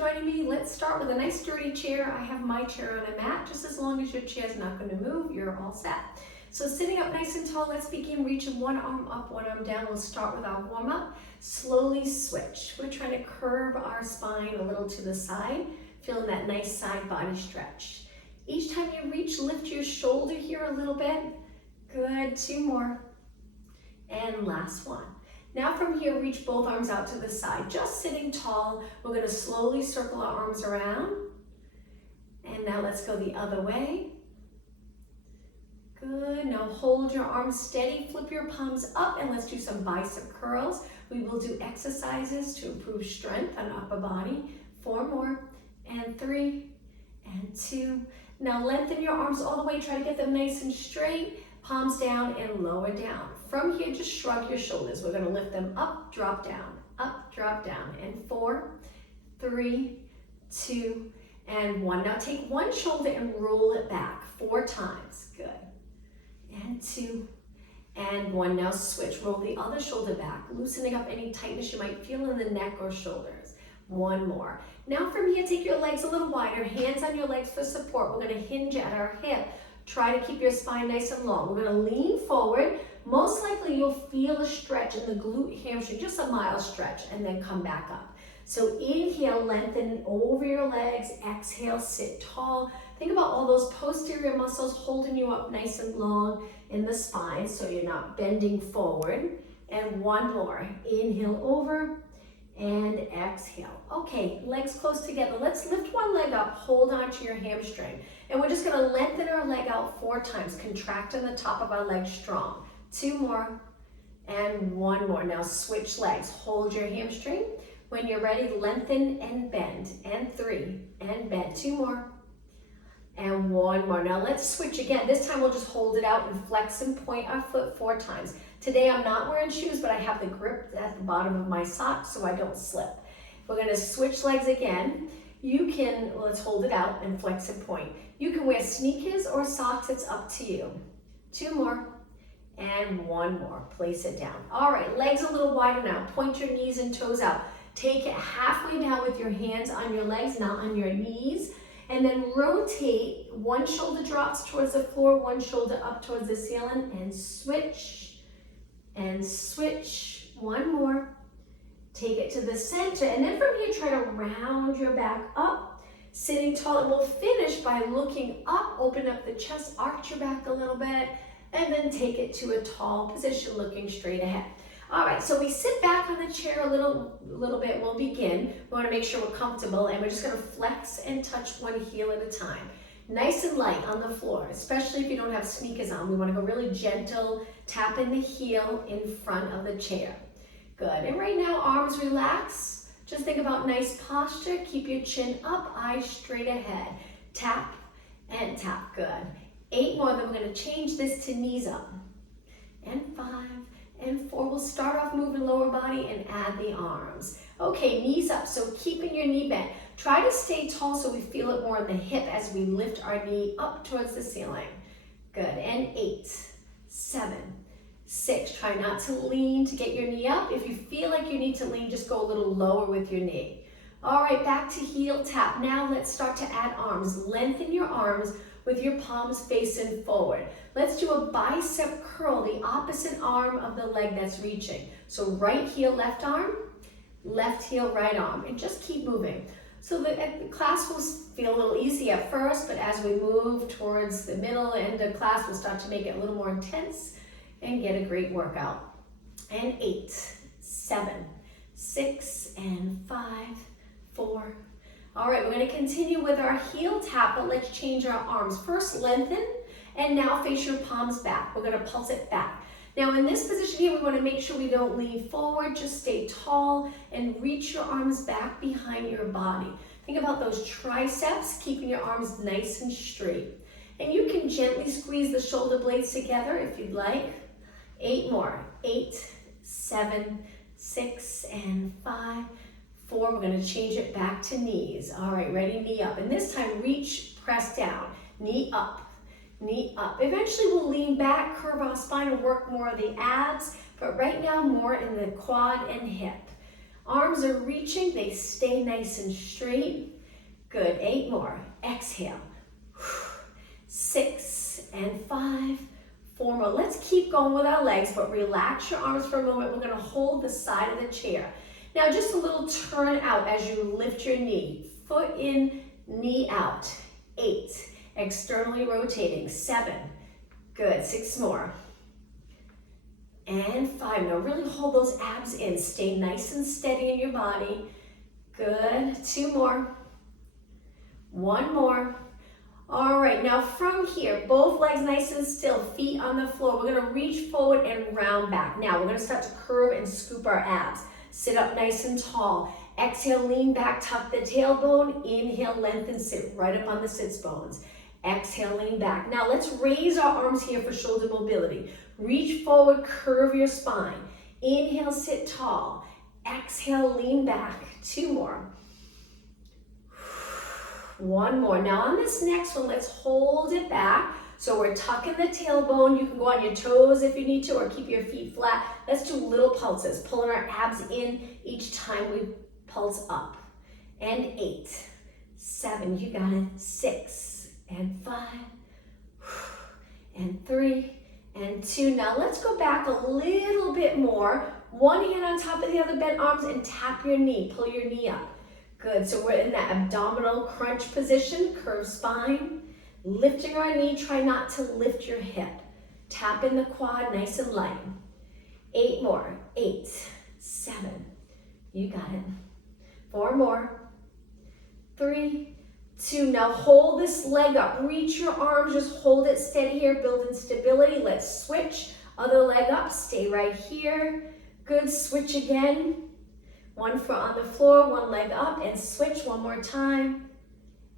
joining me. Let's start with a nice sturdy chair. I have my chair on a mat. Just as long as your chair is not going to move, you're all set. So sitting up nice and tall, let's begin reaching one arm up, one arm down. We'll start with our warm up. Slowly switch. We're trying to curve our spine a little to the side, feeling that nice side body stretch. Each time you reach, lift your shoulder here a little bit. Good, 2 more. And last one. Now from here, reach both arms out to the side, just sitting tall. We're going to slowly circle our arms around. And now let's go the other way. Good, now hold your arms steady, flip your palms up, and let's do some bicep curls. We will do exercises to improve strength on upper body. 4 more, and 3, and 2. Now lengthen your arms all the way, try to get them nice and straight. Palms down and lower down. From here, just shrug your shoulders. We're going to lift them up, drop down, and 4, 3, 2, and 1. Now take one shoulder and roll it back 4 times. Good. And 2, and 1. Now switch. Roll the other shoulder back, loosening up any tightness you might feel in the neck or shoulders. 1 more. Now from here, take your legs a little wider, hands on your legs for support. We're going to hinge at our hip. Try to keep your spine nice and long. We're going to lean forward. Most likely you'll feel a stretch in the glute hamstring, just a mild stretch, and then come back up. So inhale, lengthen over your legs. Exhale, sit tall. Think about all those posterior muscles holding you up nice and long in the spine so you're not bending forward. And 1 more. Inhale over and exhale. Okay, legs close together. Let's lift one leg up, hold on to your hamstring. And we're just gonna lengthen our leg out 4 times, contracting the top of our leg strong. 2 more, and 1 more. Now switch legs, hold your hamstring. When you're ready, lengthen and bend, and 3, and bend. 2 more, and 1 more. Now let's switch again. This time we'll just hold it out and flex and point our foot 4 times. Today I'm not wearing shoes, but I have the grip at the bottom of my socks so I don't slip. We're gonna switch legs again. You can, let's hold it out and flex and point. You can wear sneakers or socks, it's up to you. 2 more, and 1 more. Place it down. All right, legs a little wider now. Point your knees and toes out. Take it halfway down with your hands on your legs, not on your knees. And then rotate. One shoulder drops towards the floor, one shoulder up towards the ceiling, and switch. And switch. 1 more. Take it to the center, and then from here, try to round your back up, sitting tall, and we'll finish by looking up, open up the chest, arch your back a little bit, and then take it to a tall position, looking straight ahead. All right, so we sit back on the chair a little bit. We'll begin. We want to make sure we're comfortable, and we're just going to flex and touch one heel at a time. Nice and light on the floor, especially if you don't have sneakers on. We want to go really gentle, tapping the heel in front of the chair. Good, and right now, arms relax. Just think about nice posture. Keep your chin up, eyes straight ahead. Tap and tap, good. 8 more, then we're gonna change this to knees up. And 5, and 4. We'll start off moving lower body and add the arms. Okay, knees up, so keeping your knee bent. Try to stay tall so we feel it more in the hip as we lift our knee up towards the ceiling. Good, and 8, 7, 6, try not to lean to get your knee up. If you feel like you need to lean, just go a little lower with your knee. All right, back to heel tap. Now let's start to add arms. Lengthen your arms with your palms facing forward. Let's do a bicep curl, the opposite arm of the leg that's reaching. So right heel, left arm, left heel, right arm, and just keep moving. So the class will feel a little easy at first, but as we move towards the middle end of class, we'll start to make it a little more intense and get a great workout. And 8, 7, 6, and 5, 4. All right, we're going to continue with our heel tap, but let's change our arms. First, lengthen, and now face your palms back. We're going to pulse it back. Now in this position here, we want to make sure we don't lean forward, just stay tall and reach your arms back behind your body. Think about those triceps, keeping your arms nice and straight. And you can gently squeeze the shoulder blades together if you'd like. 8 more, 8, 7, 6, and 5, 4. We're going to change it back to knees. All right, ready, knee up. And this time, reach, press down, knee up, knee up. Eventually, we'll lean back, curve our spine, and work more of the abs, but right now, more in the quad and hip. Arms are reaching, they stay nice and straight. Good, 8 more. Exhale. 6 and 5, 4 more. Let's keep going with our legs, but relax your arms for a moment. We're gonna hold the side of the chair. Now just a little turn out as you lift your knee. Foot in, knee out. 8, externally rotating. 7, good, 6 more. And 5, now really hold those abs in. Stay nice and steady in your body. Good, 2 more. 1 more. All right, now from here, both legs nice and still, feet on the floor. We're gonna reach forward and round back. Now we're gonna start to curve and scoop our abs. Sit up nice and tall. Exhale, lean back, tuck the tailbone. Inhale, lengthen, sit right up on the sits bones. Exhale, lean back. Now let's raise our arms here for shoulder mobility. Reach forward, curve your spine. Inhale, sit tall. Exhale, lean back. 2 more. 1 more. Now on this next one, let's hold it back. So we're tucking the tailbone. You can go on your toes if you need to, or keep your feet flat. Let's do little pulses, pulling our abs in each time we pulse up. And 8, 7, you got it. 6 and 5, and 3 and 2. Now let's go back a little bit more. One hand on top of the other, bent arms, and tap your knee. Pull your knee up. Good, so we're in that abdominal crunch position, curved spine. Lifting our knee, try not to lift your hip. Tap in the quad, nice and light. 8 more, 8, 7, you got it. 4 more, 3, 2. Now hold this leg up, reach your arms, just hold it steady here, building stability. Let's switch, other leg up, stay right here. Good, switch again. 1 foot on the floor, 1 leg up, and switch 1 more time.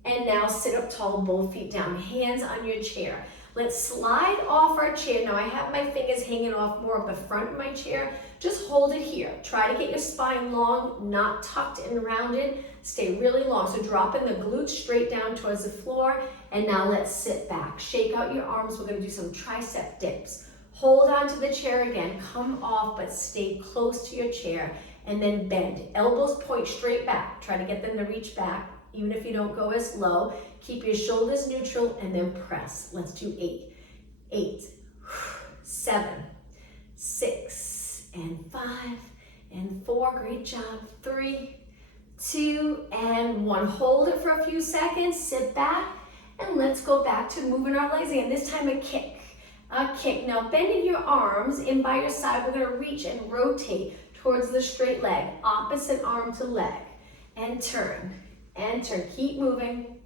And now sit up tall, both feet down, hands on your chair. Let's slide off our chair. Now I have my fingers hanging off more of the front of my chair. Just hold it here. Try to get your spine long, not tucked and rounded. Stay really long. So dropping the glutes straight down towards the floor. And now let's sit back. Shake out your arms. We're gonna do some tricep dips. Hold on to the chair again. Come off, but stay close to your chair. And then bend. Elbows point straight back. Try to get them to reach back, even if you don't go as low. Keep your shoulders neutral and then press. Let's do 8, 8, 7, 6, and 5, and 4. Great job. 3, 2, and 1. Hold it for a few seconds. Sit back, and let's go back to moving our legs again. This time a kick. A kick. Now bending your arms in by your side. We're gonna reach and rotate towards the straight leg, opposite arm to leg, and turn, and turn. Keep moving.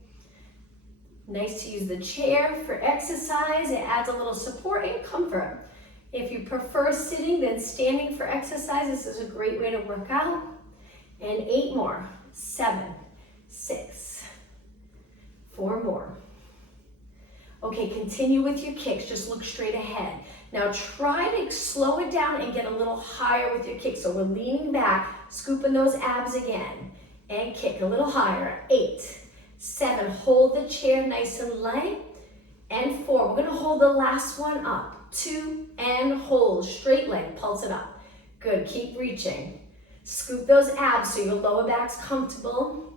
Nice to use the chair for exercise. It adds a little support and comfort. If you prefer sitting, then standing for exercise. This is a great way to work out. And 8 more, 7, 6, 4 more. Okay, continue with your kicks. Just look straight ahead. Now try to slow it down and get a little higher with your kick. So we're leaning back, scooping those abs again, and kick a little higher. 8, 7, hold the chair nice and light, and 4. We're gonna hold the last one up. 2, and hold, straight leg, pulse it up. Good, keep reaching. Scoop those abs so your lower back's comfortable.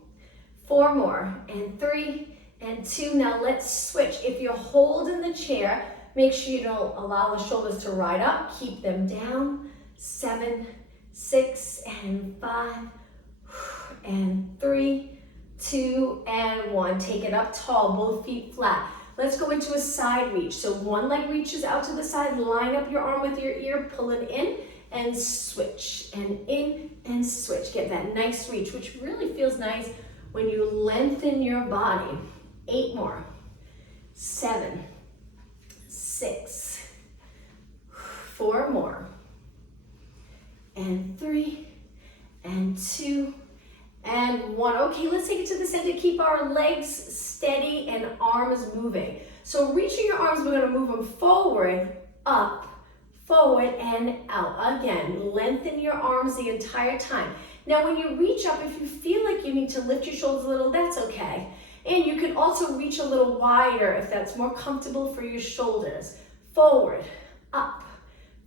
4 more, and 3, and 2. Now let's switch. If you're holding the chair, make sure you don't allow the shoulders to ride up. Keep them down. 7, 6, and 5, and 3, 2, and 1. Take it up tall, both feet flat. Let's go into a side reach. So one leg reaches out to the side, line up your arm with your ear, pull it in, and switch, and in, and switch. Get that nice reach, which really feels nice when you lengthen your body. 8 more, 7, 6, 4 more, and 3, and 2, and 1. Okay, let's take it to the center. Keep our legs steady and arms moving. So reaching your arms, we're gonna move them forward, up, forward, and out. Again, lengthen your arms the entire time. Now when you reach up, if you feel like you need to lift your shoulders a little, that's okay. And you can also reach a little wider if that's more comfortable for your shoulders. Forward, up,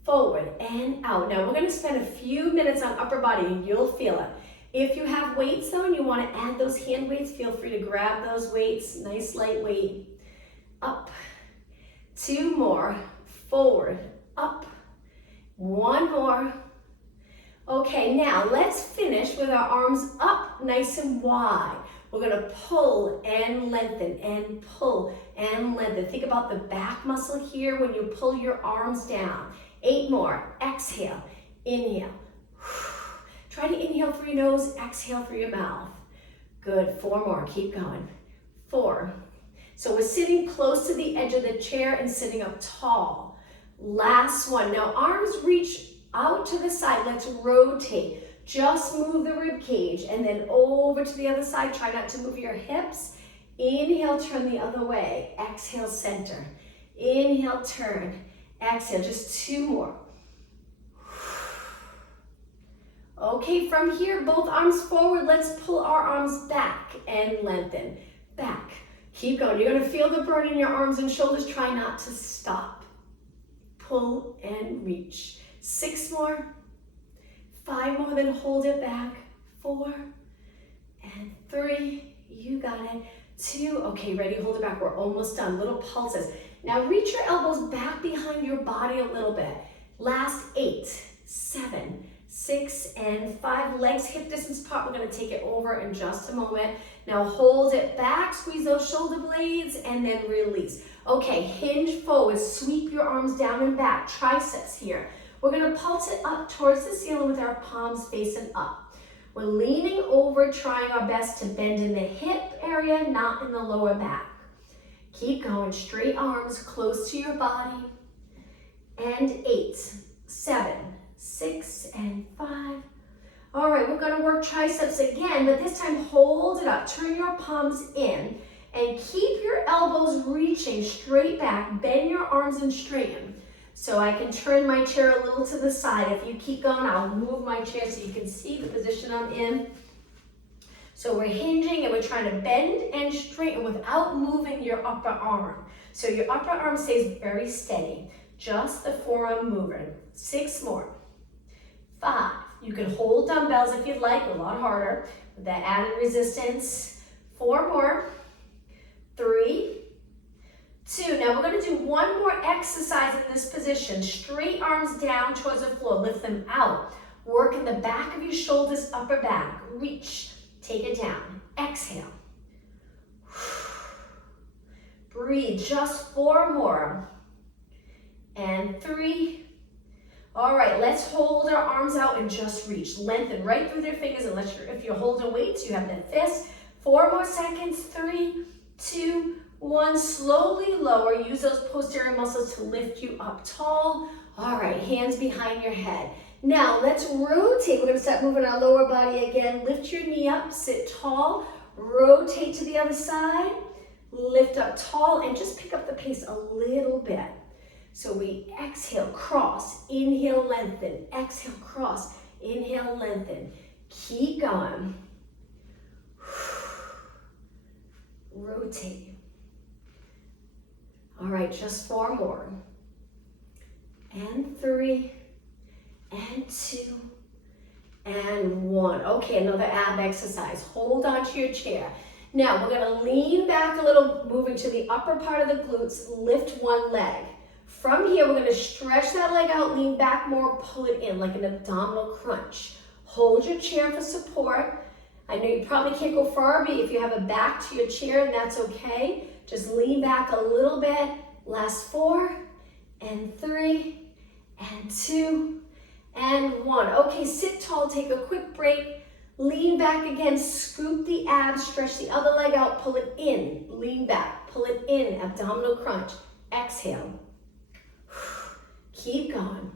forward and out. Now we're gonna spend a few minutes on upper body and you'll feel it. If you have weights though and you wanna add those hand weights, feel free to grab those weights, nice light weight. Up, 2 more, forward, up, 1 more. Okay, now let's finish with our arms up nice and wide. We're gonna pull and lengthen and pull and lengthen. Think about the back muscle here when you pull your arms down. 8 more, exhale, inhale. Try to inhale through your nose, exhale through your mouth. Good, 4 more, keep going. 4. So we're sitting close to the edge of the chair and sitting up tall. Last one, now arms reach out to the side, let's rotate. Just move the rib cage and then over to the other side. Try not to move your hips. Inhale, turn the other way. Exhale, center. Inhale, turn. Exhale, just 2 more. Okay, from here, both arms forward. Let's pull our arms back and lengthen. Back. Keep going. You're going to feel the burn in your arms and shoulders. Try not to stop. Pull and reach. 6 more. 5 more, then hold it back. 4 and 3, you got it. 2, okay, ready, hold it back. We're almost done, little pulses. Now reach your elbows back behind your body a little bit. Last 8, 7, 6, and 5. Legs hip distance apart. We're gonna take it over in just a moment. Now hold it back, squeeze those shoulder blades, and then release. Okay, hinge forward, sweep your arms down and back, triceps here. We're gonna pulse it up towards the ceiling with our palms facing up. We're leaning over, trying our best to bend in the hip area, not in the lower back. Keep going, straight arms close to your body. And 8, 7, 6, and 5. All right, we're gonna work triceps again, but this time hold it up. Turn your palms in and keep your elbows reaching straight back. Bend your arms and straighten. So I can turn my chair a little to the side. If you keep going, I'll move my chair so you can see the position I'm in. So we're hinging and we're trying to bend and straighten without moving your upper arm. So your upper arm stays very steady, just the forearm moving. 6 more. 5. You can hold dumbbells if you'd like, a lot harder, with that added resistance. 4 more. 3. 2. Now we're going to do one more exercise in this position. Straight arms down towards the floor. Lift them out. Work in the back of your shoulders, upper back. Reach. Take it down. Exhale. Breathe. Just 4 more. And 3. All right, let's hold our arms out and just reach. Lengthen right through their fingers unless if you're holding weights, you have that fist. 4 more seconds. 3, 2, 1, slowly lower. Use those posterior muscles to lift you up tall. All right, hands behind your head. Now let's rotate. We're gonna start moving our lower body again. Lift your knee up, sit tall. Rotate to the other side. Lift up tall and just pick up the pace a little bit. So we exhale, cross, inhale, lengthen. Exhale, cross, inhale, lengthen. Keep going. Rotate. All right, just 4 more. And 3, and 2, and 1. Okay, another ab exercise. Hold on to your chair. Now, we're gonna lean back a little, moving to the upper part of the glutes, lift one leg. From here, we're gonna stretch that leg out, lean back more, pull it in like an abdominal crunch. Hold your chair for support. I know you probably can't go far, but if you have a back to your chair, that's okay. Just lean back a little bit. Last 4, and 3, and 2, and 1. Okay, sit tall, take a quick break. Lean back again, scoop the abs, stretch the other leg out, pull it in, lean back, pull it in, abdominal crunch. Exhale. Keep going.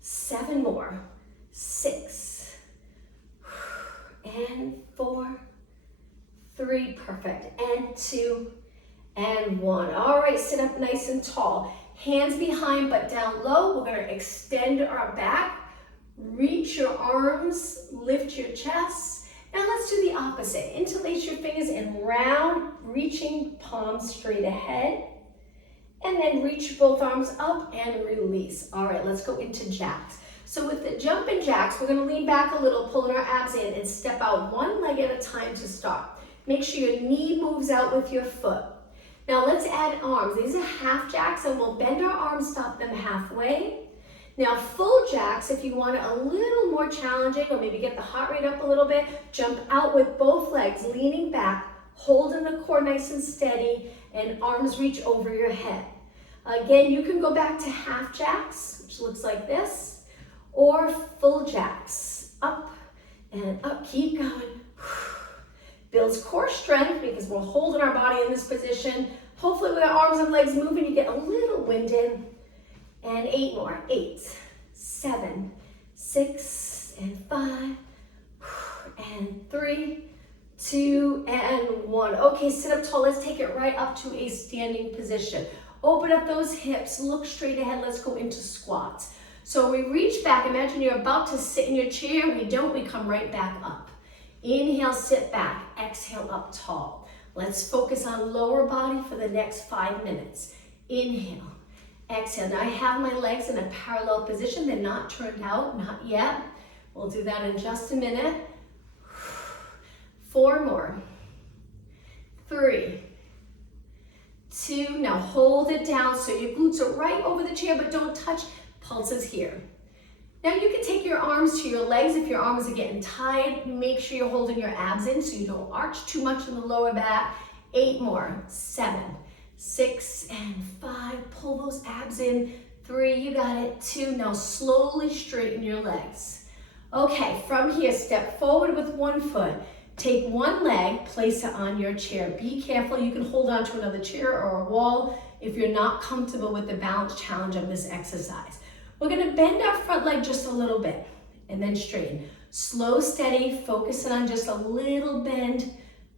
7 more. 6, and 4, 3, perfect, and 2, and 1. All right, sit up nice and tall. Hands behind but down low. We're gonna extend our back, reach your arms, lift your chest. Now let's do the opposite. Interlace your fingers and round, reaching palms straight ahead. and then reach both arms up and release. All right, let's go into jacks. So with the jumping jacks, we're gonna lean back a little, pulling our abs in, and step out one leg at a time to start. Make sure your knee moves out with your foot. Now let's add arms. These are half jacks, and we'll bend our arms, stop them halfway. Now full jacks, if you want it a little more challenging, or maybe get the heart rate up a little bit, jump out with both legs, leaning back, holding the core nice and steady, and arms reach over your head. Again, you can go back to half jacks, which looks like this, or full jacks. Up and up, keep going. Builds core strength because we're holding our body in this position. Hopefully with our arms and legs moving, you get a little winded. And 8 more. 8, 7, 6, and 5, and 3, 2, and 1. Okay, sit up tall. Let's take it right up to a standing position. Open up those hips, look straight ahead. Let's go into squats. So we reach back. Imagine you're about to sit in your chair. We don't, we come right back up. Inhale, sit back. Exhale, up tall. Let's focus on lower body for the next 5 minutes. Inhale. Exhale. Now I have my legs in a parallel position. They're not turned out, not yet. We'll do that in just a minute. 4 more. 3, 2. Now hold it down so your glutes are right over the chair, but don't touch. Pulses here. Now you can take your arms to your legs if your arms are getting tired. Make sure you're holding your abs in so you don't arch too much in the lower back. 8 more. 7, 6, and 5. Pull those abs in. 3, you got it. 2, now slowly straighten your legs. Okay, from here, step forward with one foot. Take one leg, place it on your chair. Be careful, you can hold on to another chair or a wall if you're not comfortable with the balance challenge of this exercise. We're gonna bend our front leg just a little bit and then straighten. Slow, steady, focusing on just a little bend,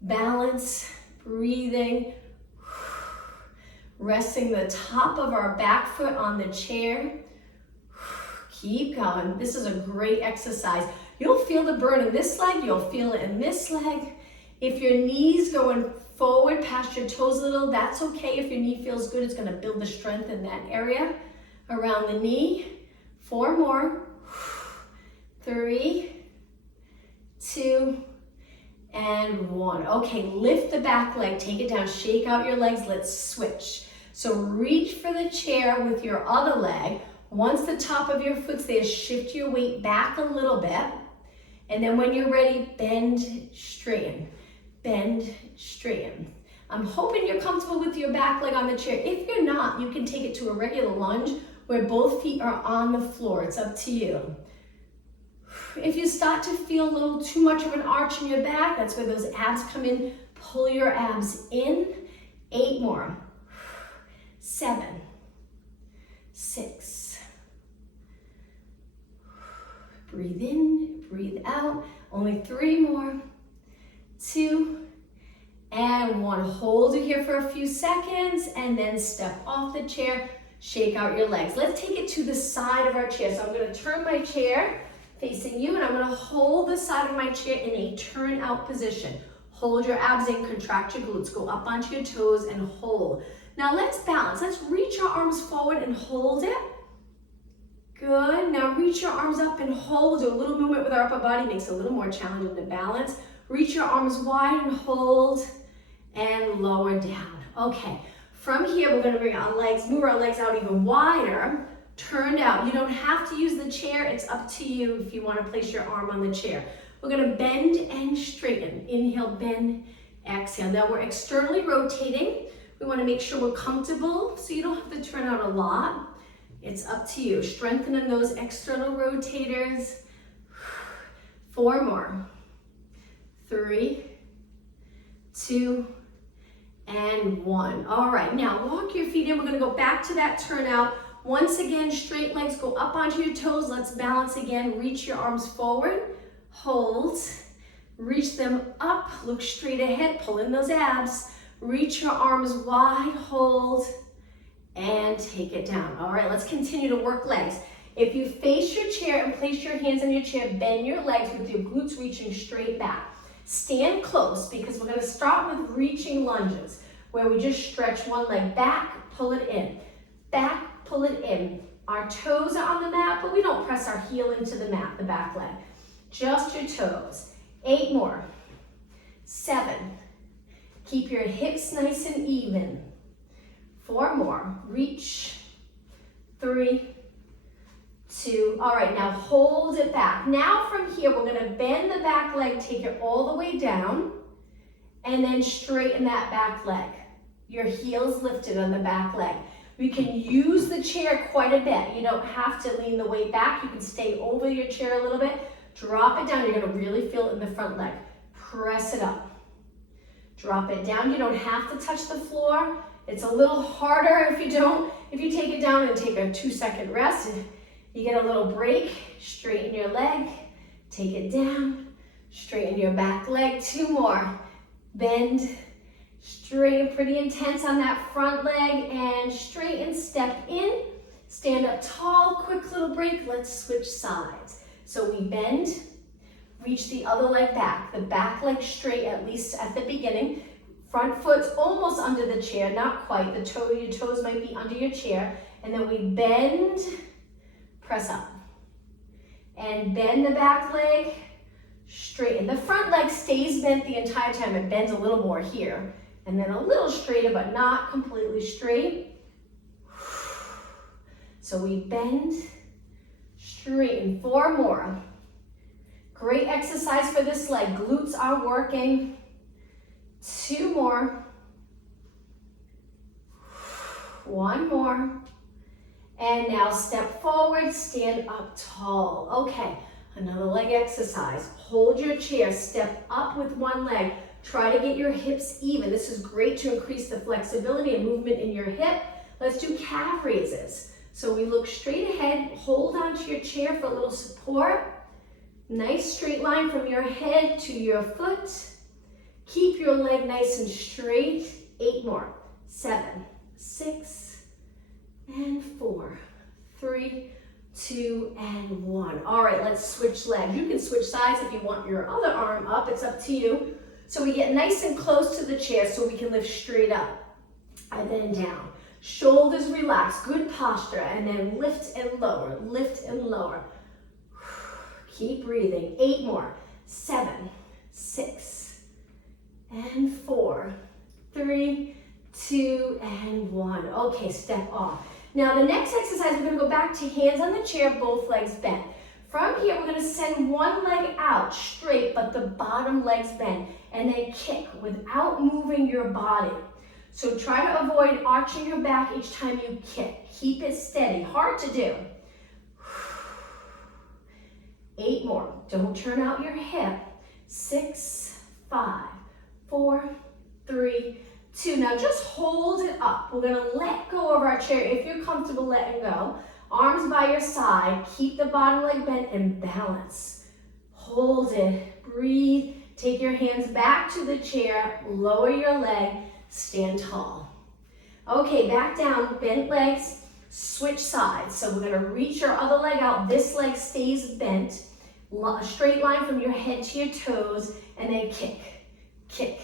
balance, breathing. Resting the top of our back foot on the chair. Keep going. This is a great exercise. You'll feel the burn in this leg. You'll feel it in this leg. If your knee's going forward past your toes a little, that's okay. If your knee feels good, it's going to build the strength in that area around the knee. 4 more. 3, 2, and 1. Okay, lift the back leg. Take it down. Shake out your legs. Let's switch. So reach for the chair with your other leg. Once the top of your foot's there, shift your weight back a little bit. And then when you're ready, bend, straighten. Bend, straighten. I'm hoping you're comfortable with your back leg on the chair. If you're not, you can take it to a regular lunge where both feet are on the floor. It's up to you. If you start to feel a little too much of an arch in your back, that's where those abs come in. Pull your abs in. 8 more. 7, 6. Breathe in, breathe out. Only 3 more. 2, and 1. Hold it here for a few seconds and then step off the chair. Shake out your legs. Let's take it to the side of our chair. So I'm going to turn my chair facing you, and I'm going to hold the side of my chair in a turn out position. Hold your abs in, contract your glutes, go up onto your toes and hold. Now let's balance. Let's reach our arms forward and hold it. Good. Now reach your arms up and hold. Do a little movement with our upper body. Makes it a little more challenging to balance. Reach your arms wide and hold and lower down. Okay. From here, we're going to bring our legs, move our legs out even wider. Turned out. You don't have to use the chair. It's up to you if you want to place your arm on the chair. We're going to bend and straighten. Inhale, bend, exhale. Now we're externally rotating. We want to make sure we're comfortable so you don't have to turn out a lot. It's up to you. Strengthening those external rotators. 4 more. 3, 2, and 1. All right, now walk your feet in. We're going to go back to that turnout. Once again, straight legs, go up onto your toes. Let's balance again. Reach your arms forward. Hold. Reach them up. Look straight ahead. Pull in those abs. Reach your arms wide. Hold. And take it down. All right, let's continue to work legs. If you face your chair and place your hands on your chair, bend your legs with your glutes reaching straight back. Stand close because we're going to start with reaching lunges. where we just stretch one leg back, pull it in, back, pull it in. Our toes are on the mat, but we don't press our heel into the mat, the back leg. Just your toes. 8 more. 7. Keep your hips nice and even. 4 more. Reach. 3, 2. All right, now hold it back. Now from here, we're gonna bend the back leg, take it all the way down, and then straighten that back leg. Your heel's lifted on the back leg. We can use the chair quite a bit. You don't have to lean the weight back. You can stay over your chair a little bit. Drop it down. You're gonna really feel it in the front leg. Press it up. Drop it down. You don't have to touch the floor. It's a little harder if you don't. If you take it down and take a 2-second rest, you get a little break. Straighten your leg. Take it down. Straighten your back leg. 2 more. Bend. Straighten, pretty intense on that front leg, and straighten, step in, stand up tall, quick little break. Let's switch sides. So we bend, reach the other leg back, the back leg straight, at least at the beginning. Front foot's almost under the chair, not quite. Your toes might be under your chair. And then we bend, press up. And bend the back leg, straighten. The front leg stays bent the entire time. It bends a little more here. And then a little straighter, but not completely straight. So we bend, straighten. 4 more. Great exercise for this leg. Glutes are working. 2 more. 1 more. And now step forward, stand up tall. Okay, another leg exercise. Hold your chair, step up with one leg. Try to get your hips even. This is great to increase the flexibility and movement in your hip. Let's do calf raises. So we look straight ahead, hold onto your chair for a little support. Nice straight line from your head to your foot. Keep your leg nice and straight. 8 more. 7, 6, and 4, 3, 2, and 1. All right, let's switch legs. You can switch sides if you want your other arm up. It's up to you. So we get nice and close to the chair so we can lift straight up and then down. Shoulders relaxed, good posture, and then lift and lower, lift and lower. Keep breathing. 8 more. 7, 6, and 4, 3, 2, and 1. Okay, step off. Now the next exercise, we're gonna go back to hands on the chair, both legs bent. From here, we're gonna send one leg out straight, but the bottom leg's bent, and then kick without moving your body. So try to avoid arching your back each time you kick. Keep it steady, hard to do. 8 more, don't turn out your hip. 6, 5, 4, 3, 2. Now just hold it up. We're gonna let go of our chair if you're comfortable letting go. Arms by your side, keep the bottom leg bent and balance. Hold it, breathe. Take your hands back to the chair, lower your leg, stand tall. Okay, back down, bent legs, switch sides. So we're gonna reach our other leg out. This leg stays bent. A straight line from your head to your toes, and then kick, kick.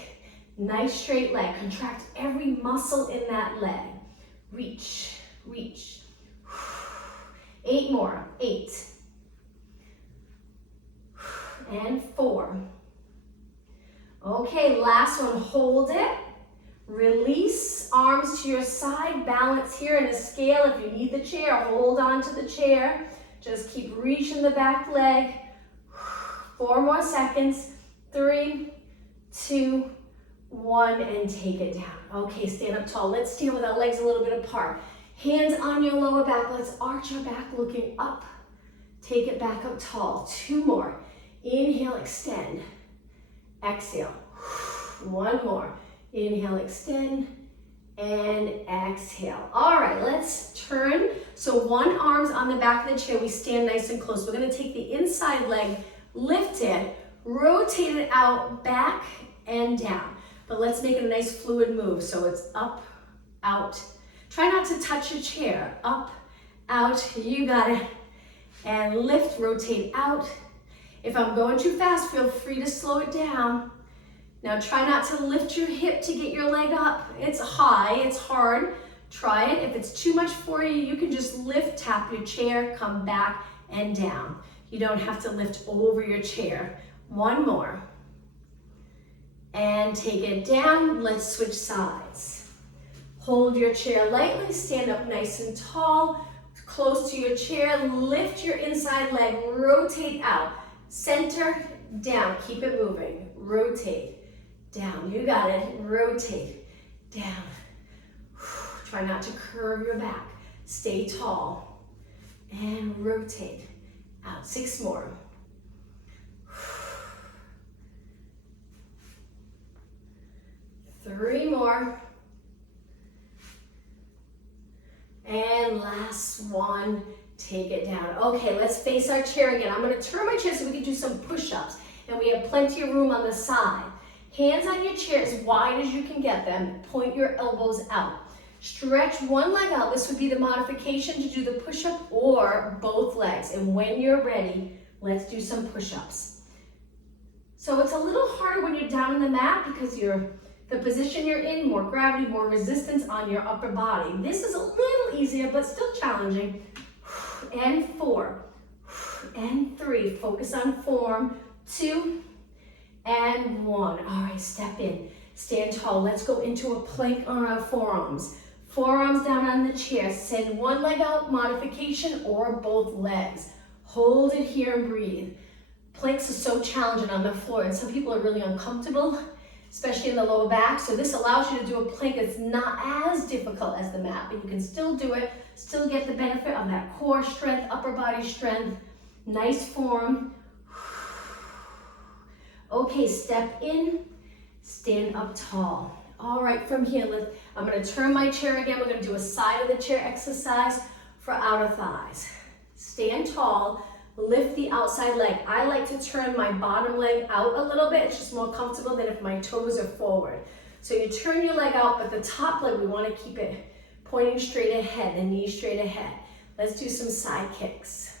Nice straight leg. Contract every muscle in that leg. Reach, reach. 8 more. 8. And 4. Okay, last one. Hold it. Release, arms to your side. Balance here in a scale. If you need the chair, hold on to the chair. Just keep reaching the back leg. 4 more seconds. 3, 2, 1, and take it down. Okay, stand up tall. Let's stand with our legs a little bit apart. Hands on your lower back. Let's arch our back looking up. Take it back up tall. 2 more. Inhale, extend. Exhale. 1 more. Inhale, extend, and exhale. All right, let's turn. So one arm's on the back of the chair. We stand nice and close. We're gonna take the inside leg, lift it, rotate it out, back, and down. But let's make it a nice fluid move. So it's up, out. Try not to touch your chair. Up, out, you got it. And lift, rotate out. If I'm going too fast, feel free to slow it down. Now try not to lift your hip to get your leg up. It's high, it's hard. Try it. If it's too much for you, you can just lift, tap your chair, come back and down. You don't have to lift over your chair. One more. And take it down. Let's switch sides. Hold your chair lightly, stand up nice and tall, close to your chair, lift your inside leg, rotate out, center, down, keep it moving, rotate, down, you got it, rotate, down. Try not to curve your back, stay tall, and rotate out. 6 more. Three more. And last one, take it down. Okay, let's face our chair again. I'm gonna turn my chair so we can do some push-ups. And we have plenty of room on the side. Hands on your chair as wide as you can get them. Point your elbows out. Stretch one leg out. This would be the modification to do the push-up or both legs. And when you're ready, let's do some push-ups. So it's a little harder when you're down on the mat because the position you're in, more gravity, more resistance on your upper body. This is a little easier, but still challenging. And 4, and 3. Focus on form. 2, and 1. All right, step in, stand tall. Let's go into a plank on our forearms. Forearms down on the chair. Send one leg out, modification, or both legs. Hold it here and breathe. Planks are so challenging on the floor, and some people are really uncomfortable, especially in the lower back. So this allows you to do a plank that's not as difficult as the mat, but you can still do it, still get the benefit of that core strength, upper body strength, nice form. Okay, step in, stand up tall. All right, from here, I'm gonna turn my chair again. We're gonna do a side of the chair exercise for outer thighs. Stand tall, lift the outside leg. I like to turn my bottom leg out a little bit. It's just more comfortable than if my toes are forward. So you turn your leg out, but the top leg, we wanna keep it pointing straight ahead, the knee straight ahead. Let's do some side kicks.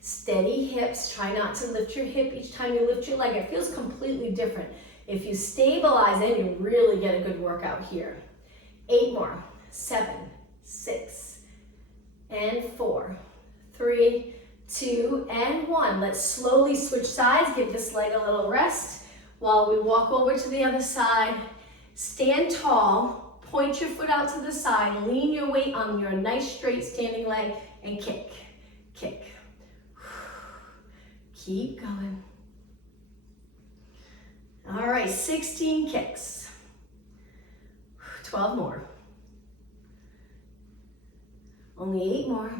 Steady hips, try not to lift your hip each time you lift your leg. It feels completely different. If you stabilize it, you really get a good workout here. 8 more, 7, 6, and 4, 3, 2, and 1. Let's slowly switch sides, give this leg a little rest while we walk over to the other side. Stand tall, point your foot out to the side, lean your weight on your nice straight standing leg, and kick, kick. Keep going. All right, 16 kicks. 12 more. Only 8 more.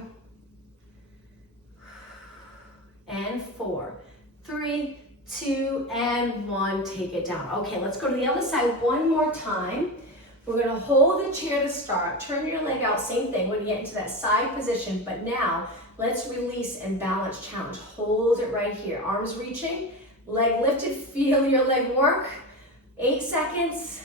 And 4, 3, 2, and 1. Take it down. Okay, let's go to the other side one more time. We're gonna hold the chair to start. Turn your leg out, same thing. We're gonna get into that side position, but now let's release and balance challenge. Hold it right here. Arms reaching, leg lifted. Feel your leg work. 8 seconds.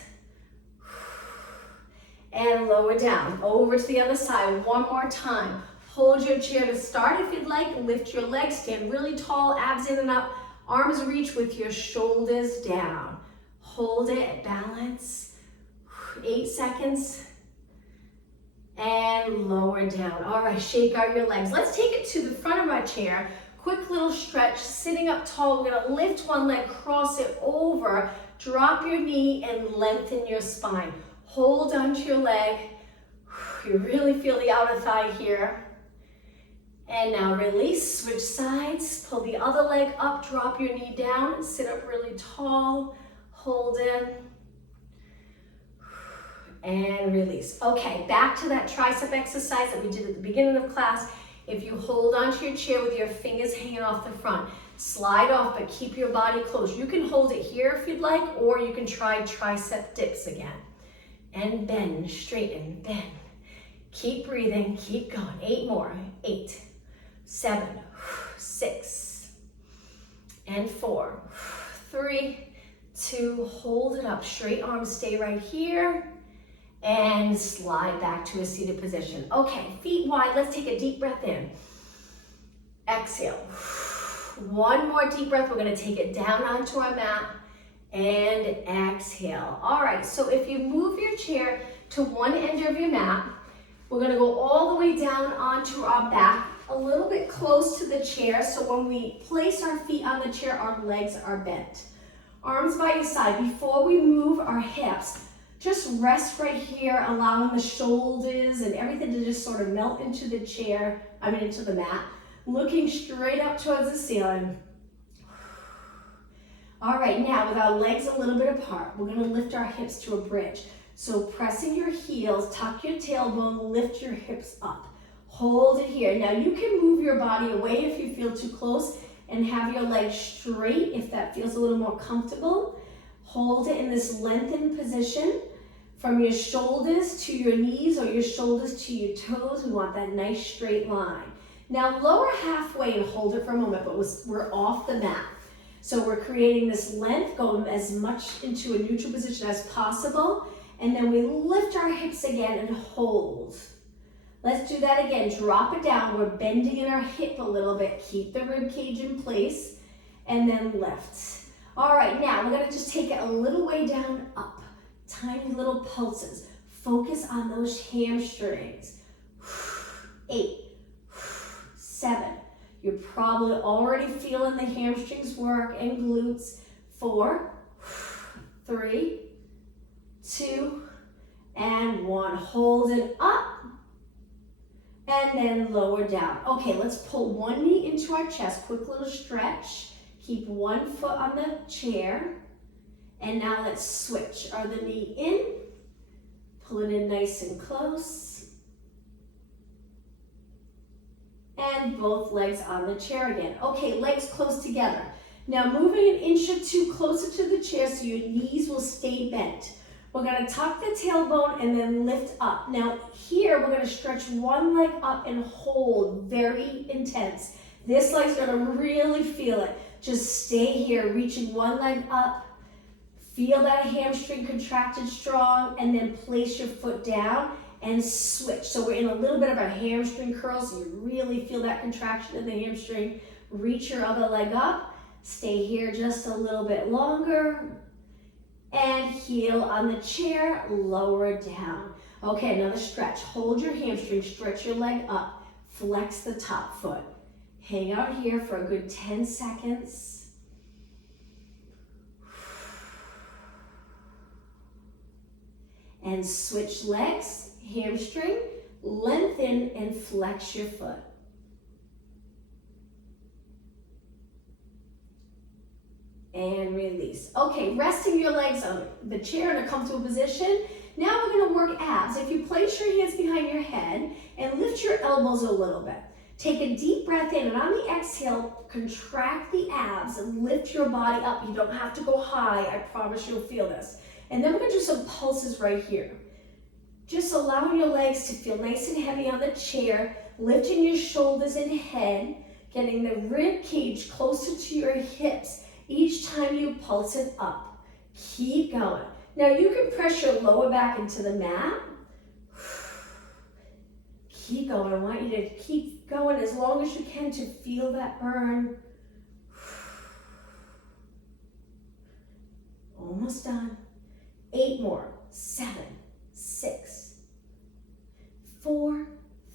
And lower down. Over to the other side one more time. Hold your chair to start if you'd like. Lift your legs, stand really tall, abs in and up. Arms reach with your shoulders down. Hold it, balance. 8 seconds. And lower down. All right, shake out your legs. Let's take it to the front of our chair. Quick little stretch, sitting up tall. We're gonna lift one leg, cross it over, drop your knee, and lengthen your spine. Hold onto your leg. You really feel the outer thigh here. And now release, switch sides. Pull the other leg up, drop your knee down, sit up really tall. Hold in. And release. Okay, back to that tricep exercise that we did at the beginning of class. If you hold onto your chair with your fingers hanging off the front, slide off, but keep your body closed. You can hold it here if you'd like, or you can try tricep dips again. And bend, straighten, bend. Keep breathing, keep going. 8 more. 8, 7, 6, and 4, 3, 2, hold it up. Straight arms stay right here. And slide back to a seated position. Okay, feet wide. Let's take a deep breath in. Exhale. One more deep breath. We're gonna take it down onto our mat and exhale. All right, so if you move your chair to one end of your mat, we're gonna go all the way down onto our back, a little bit close to the chair, so when we place our feet on the chair, our legs are bent. Arms by your side. Before we move our hips, just rest right here, allowing the shoulders and everything to just sort of melt into the chair, into the mat. Looking straight up towards the ceiling. All right, now with our legs a little bit apart, we're gonna lift our hips to a bridge. So pressing your heels, tuck your tailbone, lift your hips up. Hold it here. Now you can move your body away if you feel too close and have your legs straight if that feels a little more comfortable. Hold it in this lengthened position from your shoulders to your knees or your shoulders to your toes. We want that nice straight line. Now lower halfway and hold it for a moment, but we're off the mat. So we're creating this length, going as much into a neutral position as possible. And then we lift our hips again and hold. Let's do that again. Drop it down. We're bending in our hip a little bit. Keep the rib cage in place and then lift. All right, now we're gonna just take it a little way down, up. Tiny little pulses. Focus on those hamstrings. 8, 7. You're probably already feeling the hamstrings work and glutes. 4, 3, 2, and 1. Hold it up. And then lower down. Okay, let's pull one knee into our chest. Quick little stretch. Keep one foot on the chair. And now let's switch. The knee in. Pull it in nice and close. And both legs on the chair again. Okay, legs close together. Now moving an inch or two closer to the chair so your knees will stay bent. We're gonna tuck the tailbone and then lift up. Now here, we're gonna stretch one leg up and hold, very intense. This leg's gonna really feel it. Just stay here, reaching one leg up. Feel that hamstring contracted strong, and then place your foot down and switch. So we're in a little bit of a hamstring curl, so you really feel that contraction in the hamstring. Reach your other leg up. Stay here just a little bit longer. And heel on the chair, lower down. Okay, another stretch. Hold your hamstring, stretch your leg up, flex the top foot. Hang out here for a good 10 seconds. And switch legs, hamstring, lengthen and flex your foot. And release. Okay, resting your legs on the chair in a comfortable position. Now we're gonna work abs. If you place your hands behind your head and lift your elbows a little bit. Take a deep breath in, and on the exhale, contract the abs and lift your body up. You don't have to go high, I promise you'll feel this. And then we're gonna do some pulses right here. Just allowing your legs to feel nice and heavy on the chair, lifting your shoulders and head, getting the rib cage closer to your hips each time you pulse it up. Keep going. Now you can press your lower back into the mat. Keep going. I want you to keep going as long as you can to feel that burn. Almost done. 8 more. 7, 6, 4,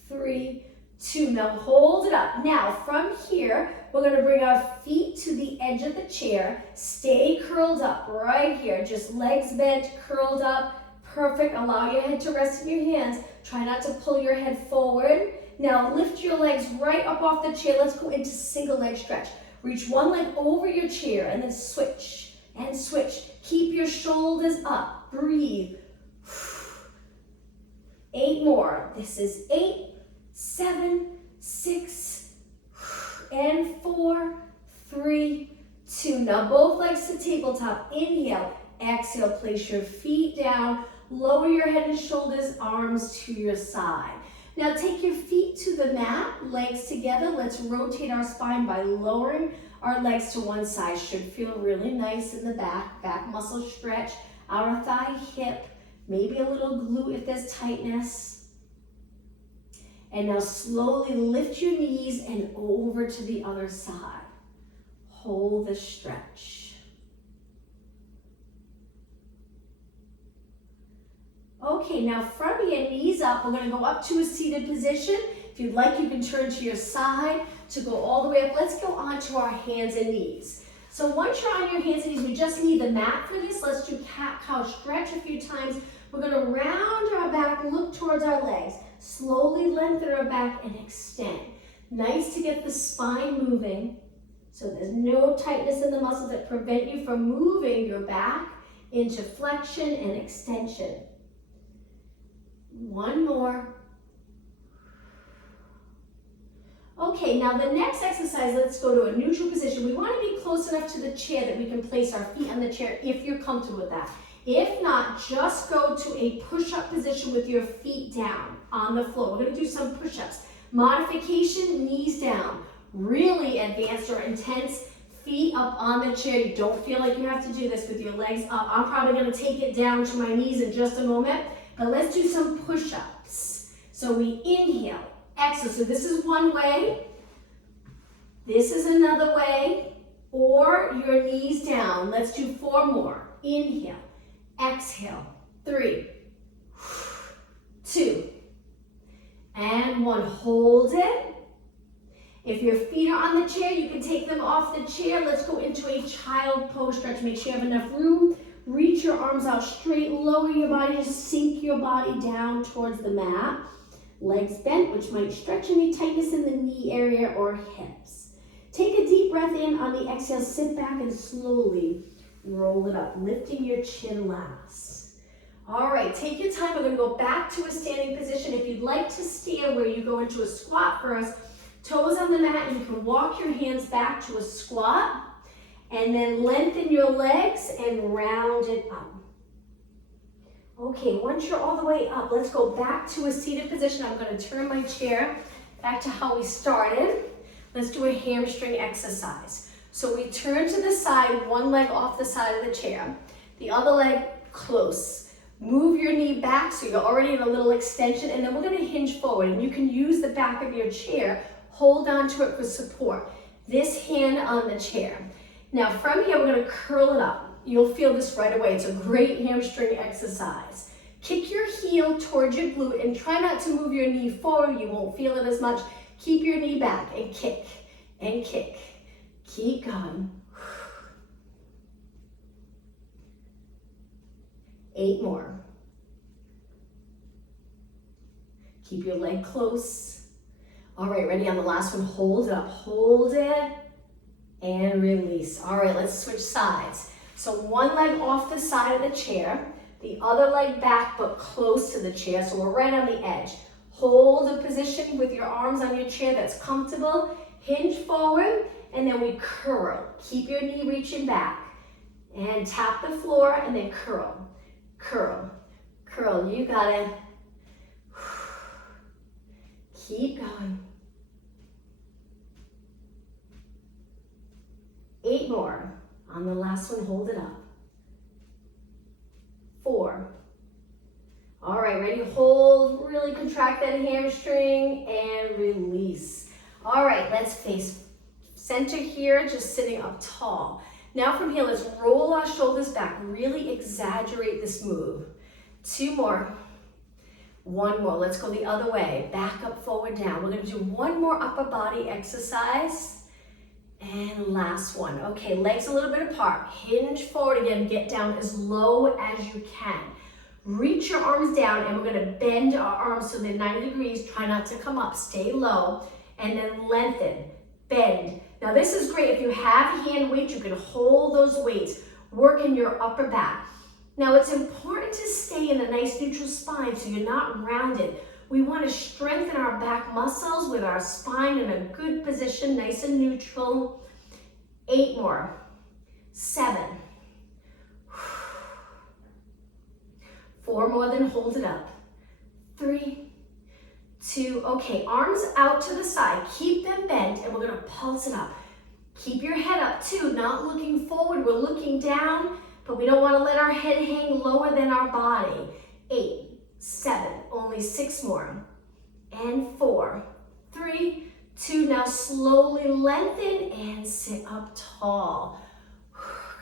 3, 2. Now hold it up. Now from here, we're going to bring our feet to the edge of the chair. Stay curled up right here. Just legs bent, curled up. Perfect. Allow your head to rest in your hands. Try not to pull your head forward. Now lift your legs right up off the chair. Let's go into single leg stretch. Reach one leg over your chair and then switch and switch. Keep your shoulders up. Breathe. 8 more. This is 8, 7, 6, and 4, 3, 2. Now both legs to tabletop. Inhale, exhale, place your feet down. Lower your head and shoulders, arms to your side. Now take your feet to the mat, legs together. Let's rotate our spine by lowering our legs to one side. Should feel really nice in the back muscle stretch, outer thigh, hip, maybe a little glute if there's tightness. And now slowly lift your knees and over to the other side. hold the stretch. Okay, now from your knees up, we're gonna go up to a seated position. If you'd like, you can turn to your side to go all the way up. Let's go onto our hands and knees. So once you're on your hands and knees, we just need the mat for this. Let's do cat-cow stretch a few times. We're gonna round our back, look towards our legs. Slowly lengthen our back and extend. Nice to get the spine moving so there's no tightness in the muscles that prevent you from moving your back into flexion and extension. One more. Okay, now the next exercise, let's go to a neutral position. We want to be close enough to the chair that we can place our feet on the chair if you're comfortable with that. If not, just go to a push-up position with your feet down on the floor. We're going to do some push-ups. Modification, knees down. Really advanced or intense, feet up on the chair. You don't feel like you have to do this with your legs up. I'm probably going to take it down to my knees in just a moment, but let's do some push-ups. So we inhale, exhale. So this is one way. This is another way. Or your knees down. Let's do 4 more. Inhale, exhale. 3, 2, and 1. Hold it. If your feet are on the chair, you can take them off the chair. Let's go into a child pose stretch. Make sure you have enough room. Reach your arms out straight. Lower your body. Just sink your body down towards the mat. Legs bent, which might stretch any tightness in the knee area or hips. Take a deep breath in. On the exhale, sit back and slowly roll it up, lifting your chin last. All right, take your time. We're going to go back to a standing position. If you'd like to stand where you go into a squat first, toes on the mat, and you can walk your hands back to a squat, and then lengthen your legs and round it up. Okay, once you're all the way up, let's go back to a seated position. I'm going to turn my chair back to how we started. Let's do a hamstring exercise. So we turn to the side, one leg off the side of the chair, the other leg close. Move your knee back so you're already in a little extension, and then we're going to hinge forward, and you can use the back of your chair. Hold on to it for support. This hand on the chair. Now from here, we're going to curl it up. You'll feel this right away. It's a great hamstring exercise. Kick your heel towards your glute and try not to move your knee forward. You won't feel it as much. Keep your knee back and kick and kick. Keep going. 8 more. Keep your leg close. All right, ready on the last one. Hold it up, hold it, and release. All right, let's switch sides. So one leg off the side of the chair, the other leg back but close to the chair, so we're right on the edge. Hold a position with your arms on your chair that's comfortable. Hinge forward, and then we curl. Keep your knee reaching back, and tap the floor, and then curl, curl, curl. You got it. Keep going. 8 more. On the last one, hold it up. 4. All right, ready? Hold, really contract that hamstring and release. All right, let's face center here, just sitting up tall. Now from here, let's roll our shoulders back. Really exaggerate this move. 2 more. 1 more. Let's go the other way. Back up, forward, down. We're going to do 1 more upper body exercise. And last one. Okay, legs a little bit apart. Hinge forward again. Get down as low as you can. Reach your arms down, and we're going to bend our arms so they're 90 degrees. Try not to come up. Stay low. And then lengthen. Bend. Now this is great. If you have hand weights, you can hold those weights. Work in your upper back. Now it's important to stay in a nice neutral spine so you're not rounded. We want to strengthen our back muscles with our spine in a good position, nice and neutral. 8 more. 7. 4 more, then hold it up. 3, 2, okay, arms out to the side. Keep them bent, and we're going to pulse it up. Keep your head up too, not looking forward. We're looking down, but we don't want to let our head hang lower than our body. 8, 7, only 6 more. And 4, 3, 2. Now slowly lengthen and sit up tall.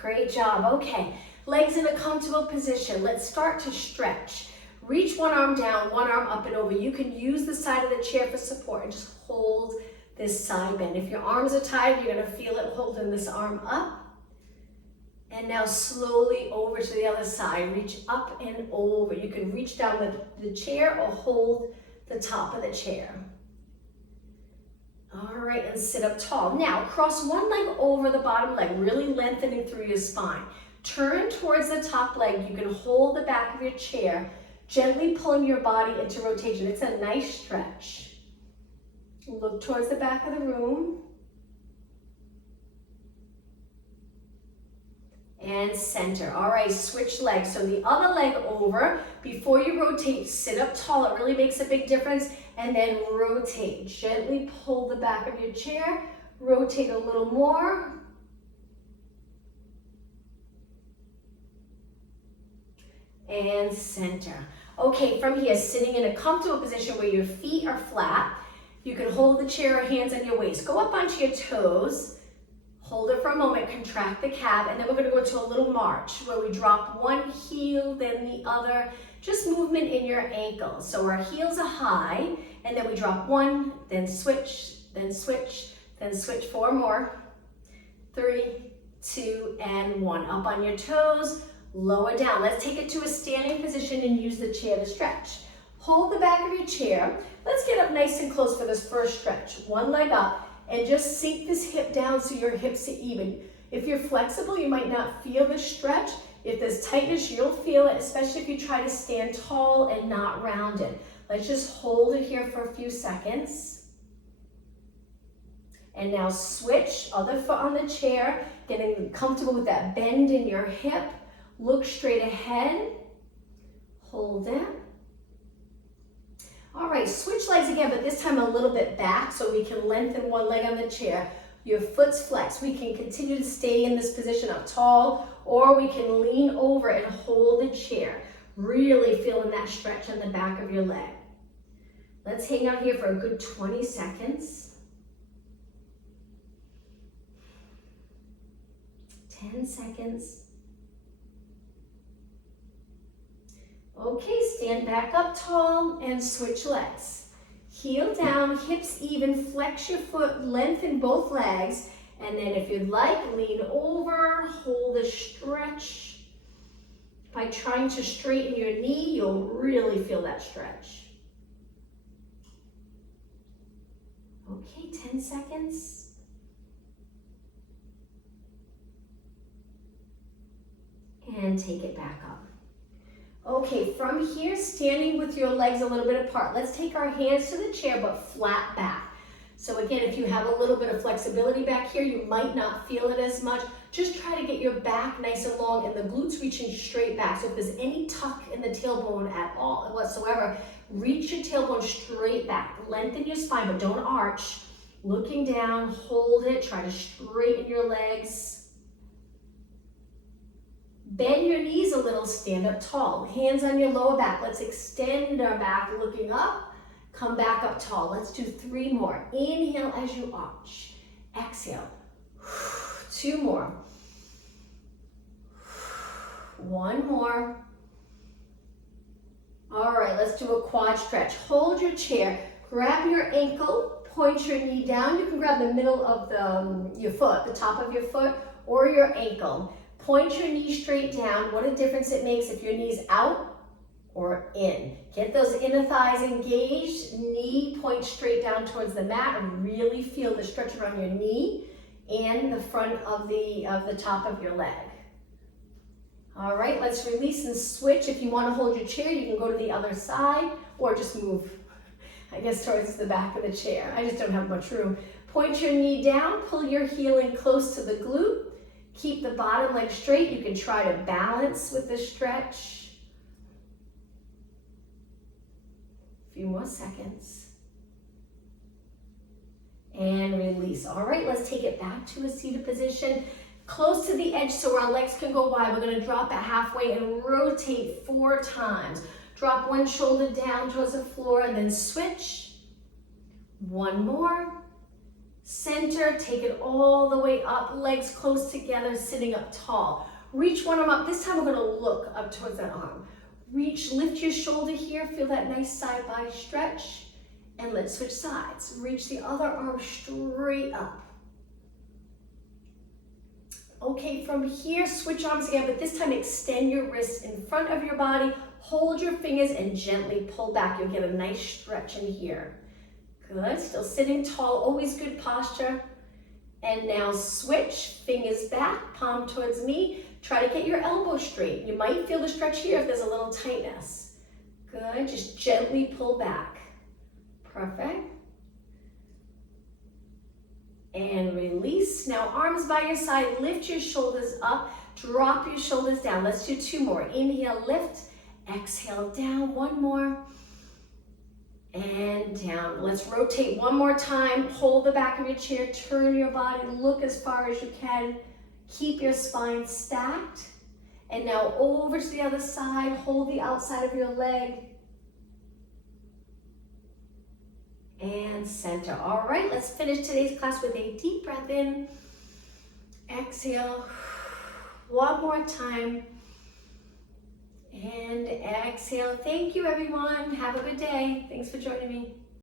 Great job. Okay, legs in a comfortable position. Let's start to stretch. Reach one arm down, one arm up and over. You can use the side of the chair for support and just hold this side bend. If your arms are tired, you're gonna feel it holding this arm up. And now slowly over to the other side. Reach up and over. You can reach down the chair or hold the top of the chair. All right, and sit up tall. Now, cross one leg over the bottom leg, really lengthening through your spine. Turn towards the top leg. You can hold the back of your chair, gently pulling your body into rotation. It's a nice stretch. Look towards the back of the room. And center. All right, switch legs. So the other leg over. Before you rotate, sit up tall. It really makes a big difference. And then rotate. Gently pull the back of your chair. Rotate a little more. And center. Okay, from here, sitting in a comfortable position where your feet are flat. You can hold the chair or hands on your waist. Go up onto your toes. Hold it for a moment, contract the calf, and then we're going to go to a little march where we drop one heel, then the other. Just movement in your ankles. So our heels are high, and then we drop one, then switch, then switch, then switch. 4 more. 3, 2, and 1. Up on your toes, lower down. Let's take it to a standing position and use the chair to stretch. Hold the back of your chair. Let's get up nice and close for this first stretch. One leg up. And just sink this hip down so your hips are even. If you're flexible, you might not feel the stretch. If there's tightness, you'll feel it, especially if you try to stand tall and not rounded. Let's just hold it here for a few seconds. And now switch, other foot on the chair, getting comfortable with that bend in your hip. Look straight ahead. Hold it. All right, switch legs again, but this time a little bit back so we can lengthen one leg on the chair. Your foot's flexed. We can continue to stay in this position up tall, or we can lean over and hold the chair. Really feeling that stretch on the back of your leg. Let's hang out here for a good 20 seconds. 10 seconds. Okay, stand back up tall and switch legs. Heel down, hips even, flex your foot, lengthen both legs, and then if you'd like, lean over, hold a stretch. By trying to straighten your knee, you'll really feel that stretch. Okay, 10 seconds. And take it back up. Okay, from here, standing with your legs a little bit apart. Let's take our hands to the chair, but flat back. So again, if you have a little bit of flexibility back here, you might not feel it as much. Just try to get your back nice and long and the glutes reaching straight back. So if there's any tuck in the tailbone at all whatsoever, reach your tailbone straight back. Lengthen your spine, but don't arch. Looking down, hold it. Try to straighten your legs. Bend your knees a little, stand up tall. Hands on your lower back. Let's extend our back, looking up. Come back up tall. Let's do 3 more. Inhale as you arch. Exhale. 2 more. 1 more. All right, let's do a quad stretch. Hold your chair. Grab your ankle. Point your knee down. You can grab the middle of your foot, the top of your foot, or your ankle. Point your knee straight down. What a difference it makes if your knee's out or in. Get those inner thighs engaged. Knee point straight down towards the mat and really feel the stretch around your knee and the front of the top of your leg. All right, let's release and switch. If you want to hold your chair, you can go to the other side or just move, I guess, towards the back of the chair. I just don't have much room. Point your knee down, pull your heel in close to the glute. Keep the bottom leg straight. You can try to balance with the stretch. A few more seconds. And release. All right, let's take it back to a seated position. Close to the edge so our legs can go wide. We're going to drop it halfway and rotate 4 times. Drop one shoulder down towards the floor and then switch. 1 more. Center, take it all the way up, legs close together, sitting up tall. Reach one arm up. This time we're gonna look up towards that arm. Reach, lift your shoulder here, feel that nice side body stretch, and let's switch sides. Reach the other arm straight up. Okay, from here, switch arms again, but this time extend your wrists in front of your body, hold your fingers and gently pull back. You'll get a nice stretch in here. Good, still sitting tall, always good posture. And now switch, fingers back, palm towards me. Try to get your elbow straight. You might feel the stretch here if there's a little tightness. Good, just gently pull back. Perfect. And release. Now arms by your side, lift your shoulders up, drop your shoulders down. Let's do two more. Inhale, lift, exhale, down, one more. And down. Let's rotate one more time. Hold the back of your chair, turn your body, look as far as you can. Keep your spine stacked. And now over to the other side, hold the outside of your leg. And center. All right, let's finish today's class with a deep breath in. Exhale. One more time. And exhale. Thank you, everyone. Have a good day. Thanks for joining me.